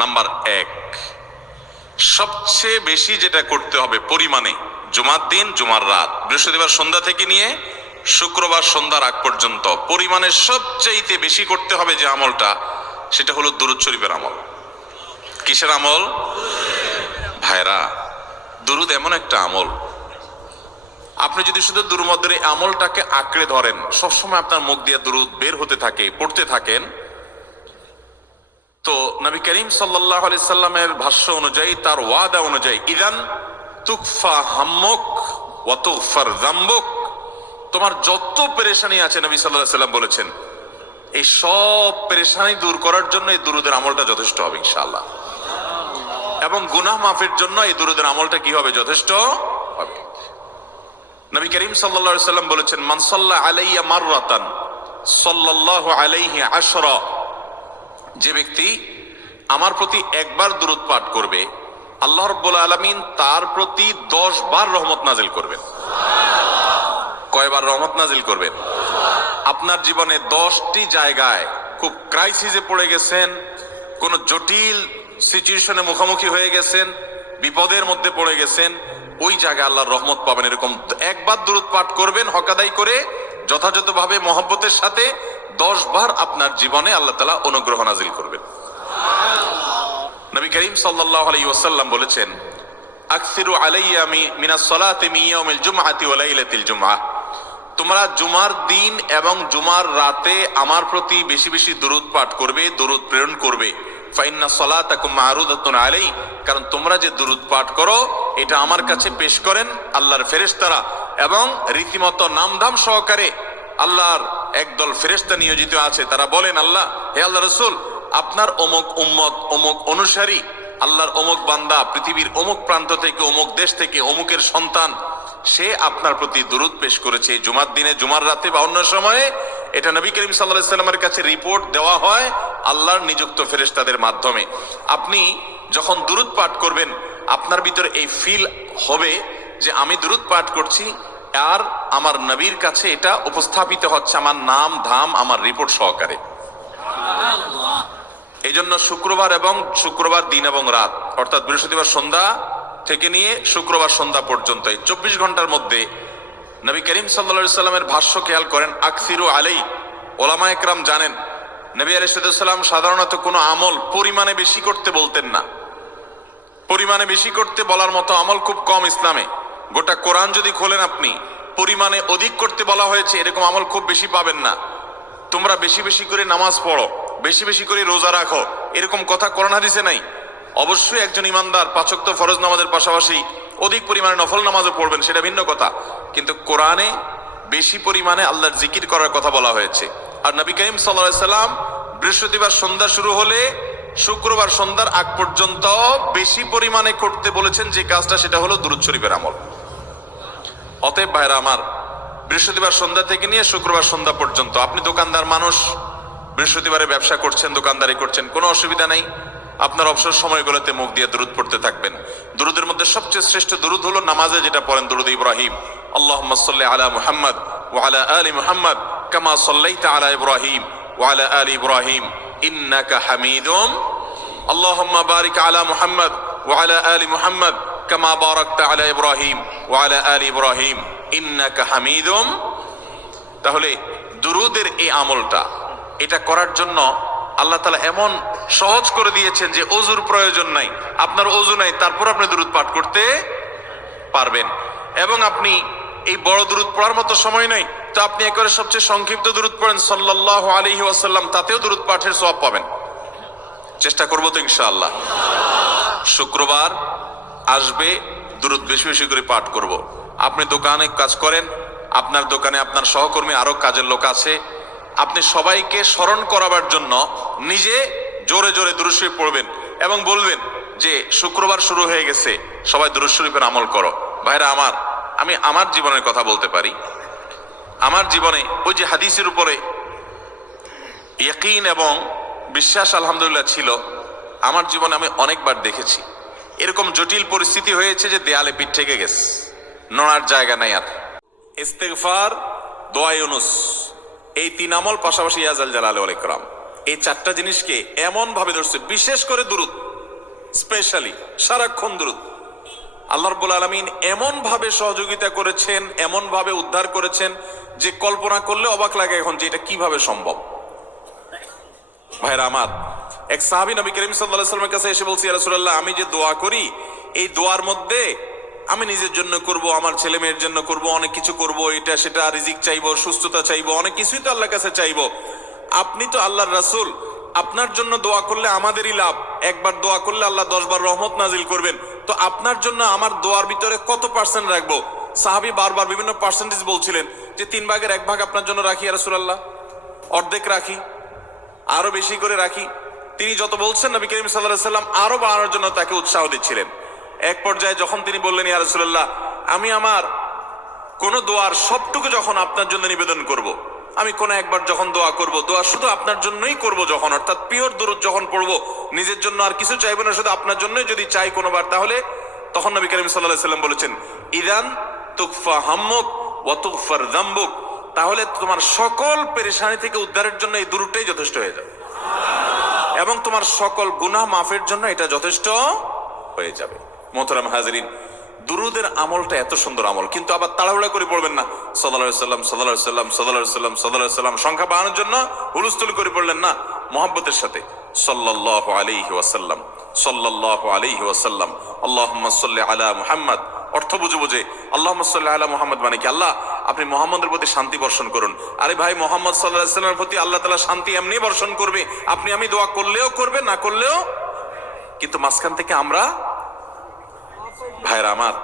Number 1, সবচেয়ে বেশি যেটা করতে হবে পরিমাণে, জুমার দিন, জুমার রাত, বৃহস্পতিবার সন্ধ্যা থেকে নিয়ে শুক্রবার সন্ধ্যার আগ পর্যন্ত পরিমাণে সবচেয়ে বেশি করতে হবে যে আমলটা, সেটা হলো দুরূদ শরীফের আমল। কিসের আমল? ভাইরা, দুরূদ এমন একটা আমল, আপনি যদি শুধু দুরূদের এই আমলটাকে আঁকড়ে ধরেন, সবসময় আপনার মুখ দিয়ে দুরূদ বের হতে থাকে, পড়তে থাকেন, তো নবী করিম সাল্লাল্লাহু আলাইহি সাল্লামের ভাষ্য অনুযায়ী, তার ওয়াদা অনুযায়ী, ইদান তুকফা হাম্মুক ওয়া তুগফার যামবুক, তোমার যত পেরেশানি আছে নবী সাল্লাল্লাহু আলাইহি সাল্লাম বলেছেন, এই সব পেরেশানি দূর করার জন্য এই দুরূদের আমলটা যথেষ্ট হবে ইনশাআল্লাহ। এবং গুনাহ মাফের জন্য এই দুরূদের আমলটা কি হবে? যথেষ্ট হবে। নবী করিম সাল্লাল্লাহু আলাইহি সাল্লাম বলেছেন, মান সাল্লা আলাইয়া মাররাতান সাল্লাল্লাহু আলাইহি আশরা, যে ব্যক্তি আমার প্রতি একবার দুরূদ পাঠ করবে, আল্লাহ রাব্বুল আলামিন তার প্রতি 10 বার রহমত নাজিল করবেন। কয়বার রহমত নাজিল করবেন? আপনার জীবনে 10টি জায়গায় খুব ক্রাইসিসে পড়ে গেছেন, কোন জটিল সিচুয়েশনে মুখোমুখি হয়ে গেছেন, বিপদের মধ্যে পড়ে গেছেন, ওই জায়গায় আল্লাহর রহমত পাবেন। এরকম একবার দুরূদ পাঠ করবেন হকাদাই করে, যথাযথভাবে মহব্বতের সাথে, 10 বার আপনার জীবনে আল্লাহ তাআলা অনুগ্রহ নাজিল করবেন। নবী করিম সাল্লাল্লাহু আলাইহি ওয়াসাল্লাম বলেছেন, আকসিরু আলাইয়া মিনাস সালাতি মিন ইয়াউমিল জুমআতি ওয়া লাইলাতিল জুমআহ, তোমরা জুমার দিন এবং জুমার রাতে আমার প্রতি বেশি বেশি দুরূদ পাঠ করবে, দুরূদ প্রেরণ করবে। ফাইন্না সালাতাকুম মারুদাতুন আলাই, কারণ তোমরা যে দুরূদ পাঠ করো এটা আমার কাছে পেশ করেন আল্লাহর ফেরেশতারা, এবং রীতিমতো নামধাম সহকারে আল্লাহর একদল ফেরেশতা নিয়োজিত আছে। তারা বলেন, আল্লাহ, হে আল্লাহ রাসূল, আপনার অমুক উম্মত, অমুক অনুসারী, আল্লাহর অমুক বান্দা পৃথিবীর অমুক প্রান্ত থেকে, অমুক দেশ থেকে, অমুকের সন্তান, সে আপনার প্রতি দুরূদ পেশ করেছে জুমার দিনে, জুমার রাতে বা অন্য সময়ে। এটা নবী করিম সাল্লাল্লাহু আলাইহি সাল্লামের কাছে রিপোর্ট দেওয়া হয় আল্লাহর নিযুক্ত ফেরেশতাদের মাধ্যমে। আপনি যখন দুরূদ পাঠ করবেন, আপনার ভিতরে এই ফিল হবে যে আমি দুরূদ পাঠ করছি, আর আমার নবীর কাছে এটা উপস্থাপিত হচ্ছে আমার নাম ধাম, আমার রিপোর্ট সহকারে। এই জন্য শুক্রবার এবং শুক্রবার দিন এবং রাত, অর্থাৎ বৃহস্পতিবার সন্ধ্যা থেকে নিয়ে শুক্রবার সন্ধ্যা পর্যন্ত, এই 24 ঘন্টার মধ্যে নবী করিম সাল্লাল্লাহু আলাইহি সাল্লামের ভাষ্য খেয়াল করেন, আকসিরু আলাই, ওলামা একরাম জানেন নবী আলাইহিস সালাম সাধারণত কোনো আমল পরিমাণে বেশি করতে বলতেন না। পরিমাণে বেশি করতে বলার মতো আমল খুব কম ইসলামে। গোটা কোরআন যদি খোলেন আপনি, পরিমাণে অধিক করতে বলা হয়েছে এরকম আমল খুব বেশি পাবেন না। তোমরা বেশি বেশি করে নামাজ পড়ো, বেশি বেশি করে রোজা রাখো, এরকম কথা কোরআন হাদিসে নাই। অবশ্যই একজন ইমানদার 5 ওয়াক্ত ফরজ নামাজের পাশাপাশি অধিক পরিমাণে নফল নামাজও পড়বেন, সেটা ভিন্ন কথা, কিন্তু কোরআনে বেশি পরিমাণে আল্লাহর জিকির করার কথা বলা হয়েছে। আর নবী করিম সাল্লাল্লাহু আলাইহি সাল্লাম বৃহস্পতিবার সন্ধ্যা শুরু হলে শুক্রবার সন্ধ্যার আগ পর্যন্ত বেশি পরিমাণে করতে বলেছেন যে কাজটা, সেটা হলো দুরূদ শরীফের আমল। অতএব ভাইরা আমার, বৃহস্পতিবার সন্ধ্যা থেকে নিয়ে শুক্রবার সন্ধ্যা পর্যন্ত, আপনি দোকানদার মানুষ, বৃহস্পতিবারে ব্যবসা করছেন, দোকানদারি করছেন, কোনো অসুবিধা নাই, আপনার অবসর সময়গুলোতে মুখ দিয়ে দুরূদ পড়তে থাকবেন। দুরূদের মধ্যে সবচেয়ে শ্রেষ্ঠ দুরূদ হলো নামাজে যেটা পড়েন, দুরূদ ইব্রাহিম, আল্লাহুম্মা সাল্লি আলা মুহাম্মদ ওয়া আলা আলি মুহাম্মদ কামা সাল্লাইতা আলা ইব্রাহিম ওয়া আলা আলি ইব্রাহিম ইন্নাকা হামিদুম, আল্লাহুম্মা বারিক আলা মুহাম্মদ ওয়া আলা আলি মুহাম্মদ কামা বারাকতা আলা ইব্রাহিম ওয়া আলা আলি ইব্রাহিম ইন্নাকা হামিদুম। তাহলে দুরূদের এই আমলটা, এটা করার জন্য আল্লাহ তাআলা এমন সহজ করে দিয়েছেন যে ওযুর প্রয়োজন নাই। আপনার ওযু নাই, তারপর আপনি দুরূদ পাঠ করতে পারবেন। এবং আপনি এই বড় দুরূদ পড়ার মতো সময় নাই, তো আপনি একেবারে সবচেয়ে সংক্ষিপ্ত দুরূদ পড়েন সাল্লাল্লাহু আলাইহি ওয়াসাল্লাম, তাতেও দুরূদ পাঠের সওয়াব পাবেন। চেষ্টা করব তো ইনশাআল্লাহ। শুক্রবার আসবে, দুরূদ বেশি বেশি করে পাঠ করব। আপনি দোকানে কাজ করেন, আপনার দোকানে আপনার সহকর্মী আরো কাজের লোক আছে, আপনি সবাইকে স্মরণ করাবার জন্য নিজে জোরে জোরে দুরূদ শরীফ পড়বেন এবং বলবেন যে শুক্রবার শুরু হয়ে গেছে, সবাই দুরূদ শরীফের আমল করো। ভাইরা আমার, আমি আমার জীবনের কথা বলতে পারি। আমার জীবনে ওই যে হাদিসের উপরে ইয়াকিন এবং বিশ্বাস আলহামদুলিল্লাহ ছিল, আমার জীবনে আমি অনেকবার দেখেছি এরকম জটিল পরিস্থিতি হয়েছে যে দেয়ালে পিঠ থেকে গেছে, নড়ার জায়গা নাই। আর ইস্তেগফার, দোয়া ইউনুস, এই 3 আমল, পাশাপাশি ইয়া জাল জালালি ওয়াল ইকরাম, এই 4টা জিনিসকে এমন ভাবে ধরছে, বিশেষ করে দুরূদ। স্পেশালি সারাক্ষণ দুরূদ। আল্লাহ রাব্বুল আলামিন এমন ভাবে সহযোগিতা করেছেন, এমন ভাবে উদ্ধার করেছেন যে কল্পনা করলে অবাক লাগে এখন যে এটা কিভাবে সম্ভব। ভাইরা আমার, এক সাহাবী নবী করিম সাল্লাল্লাহু আলাইহি ওয়াসাল্লামের কাছে এসে বলছে, ইয়া রাসূলুল্লাহ, আমি যে দোয়া করি এই দোয়ার মধ্যে আমি নিজের জন্য করব, আমার ছেলে মেয়ের জন্য করব, অনেক কিছু করব, এটা সেটা, রিজিক চাইবো, সুস্থতা চাইবো, অনেক কিছুই তো আল্লাহর কাছে চাইবো। আপনি তো আল্লাহর রাসূল, আপনার জন্য দোয়া করলে আমাদেরই লাভ, একবার দোয়া করলে আল্লাহ 10 বার রহমত নাজিল করবেন, তো আপনার জন্য আমার দোয়ার ভিতরে কত পার্সেন্ট রাখবো? সাহাবী বারবার বিভিন্ন পার্সেন্টেজ বলছিলেন যে 3 ভাগের 1 ভাগ আপনার জন্য রাখি ইয়া রাসূলুল্লাহ, অর্ধেক রাখি, আরো বেশি করে রাখি। তিনি যত বলছেন নবী করিম সাল্লাল্লাহু আলাইহি ওয়াসাল্লাম আরো বাড়ানোর জন্য তাকে উৎসাহ দিচ্ছিলেন। এক পর্যায়ে যখন তিনি বললেন, ইয়া রাসূলুল্লাহ, আমি আমার কোন দোয়ার সবটুকু যখন আপনার জন্য নিবেদন করব, আমি কোন একবার যখন দোয়া করব, দোয়া শুধু আপনার জন্যই করব যখন, অর্থাৎ পিওর দুরূদ যখন পড়বো, নিজের জন্য আর কিছু চাইবো না, শুধু আপনার জন্যই যদি চাই কোনোবার, তাহলে তখন নবী করিম সাল্লাল্লাহু আলাইহি ওয়াসাল্লাম বলেছেন, ইদান তুকফা হাম্মুক ওয়া তুগফার যামবুক, তাহলে তোমার সকল পেরেশানি থেকে উদ্ধারের জন্য এই দুরূদটাই যথেষ্ট হয়ে যাবে, এবং তোমার সকল গুনাহ মাফের জন্য এটা যথেষ্ট হয়ে যাবে। মোহতারাম হাজিরিন, দুরূদের আমলটা এত সুন্দর আমল, কিন্তু আবার তাড়াহুড়া করে পড়বেন না, সাল্লাল্লাহু আলাইহি ওয়াসাল্লাম সাল্লাল্লাহু আলাইহি ওয়াসাল্লাম সাল্লাল্লাহু আলাইহি ওয়াসাল্লাম সাল্লাল্লাহু আলাইহি ওয়াসাল্লাম সংখ্যা বাড়ানোর জন্য হুলস্থুল করে পড়লেন না, মুহাব্বতের সাথে সাল্লাল্লাহু আলাইহি ওয়াসাল্লাম সাল্লাল্লাহু আলাইহি ওয়াসাল্লাম আল্লাহুম্মা সাল্লি আলা মুহাম্মদ, অর্থ বুঝে বুঝে আল্লাহুম্মা সাল্লি আলা মুহাম্মদ মানে কি, আল্লাহ আপনি মুহাম্মদের প্রতি শান্তি বর্ষণ করুন। আরে ভাই, মুহাম্মদ সাল্লাল্লাহু আলাইহি ওয়াসাল্লামের প্রতি আল্লাহ তাআলা শান্তি এমনি বর্ষণ করবে, আপনি আমি দোয়া করলেও করবে, না করলেও, কিন্তু মাঝখান থেকে আমরা, ভাইরা আমার,